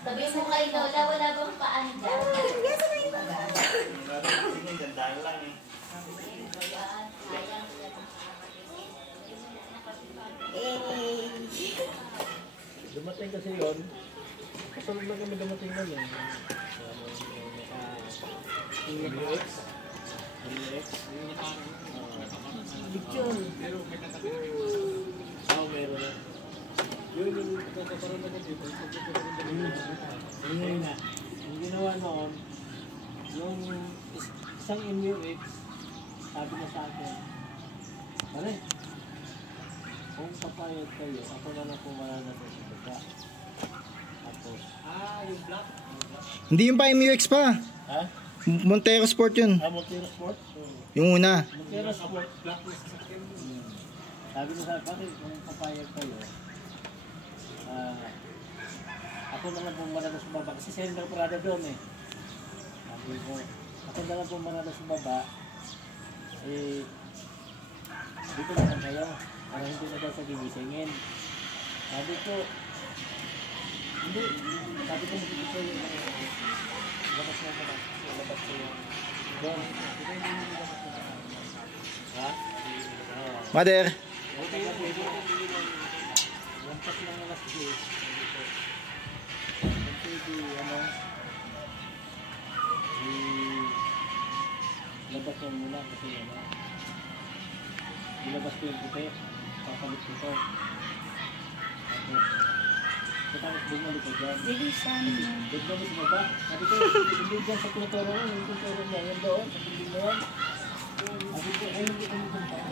Sabi mo kay Lola, wala bang paan dyan? Gandaan lang eh. Dumating kasi yun. Kasunod na kami dumating na yun. MUX. Picture. Oo, meron na. Yun yung pagkakaroon na dito. Yun na. Yung ginawa noon, yung isang MUX, sabi na sa akin, pare, kung papayag kayo, ako na lang pumarana sa baba. Tapos, yung black. Hindi yung pa MUX pa. Ha? Montero Sport yun. Montero Sport? Yung una. Montero Sport, black na sasakyan. Sabi na sa akin, pare, kung papayag kayo, ako na lang pumarana sa baba. Kasi sender parada doon eh. Sabi ko, ako na lang pumarana sa baba. Dito na lang kayo. Para hindi na daw sa gigisingin. Sabi ko, hindi. Sabi ko, hindi ko yung labas na ko na. Labas ko yung doon. Dito hindi mo labas na ko. Ha? Mother. Okay na pwede. Lampas lang na last day. Pwede, labas mo muna kasi ilabas ko yung puti, papalit ko ito. Tapos bumalik ko dyan. Bilisan mo. Bumalik mo ba? Sabi ko, hindi dyan sa tinuturo mo, yung tinuturo niya, yan doon, sa tingin na yan. Sabi ko, ay hindi kami dyan pa.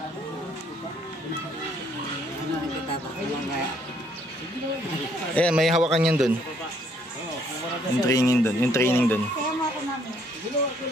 Nakikita ba ko lang nga? Ayan, may hawakan yan dun. Yung training dun. Yung training dun. Kaya mo ako namin. Ginawa ko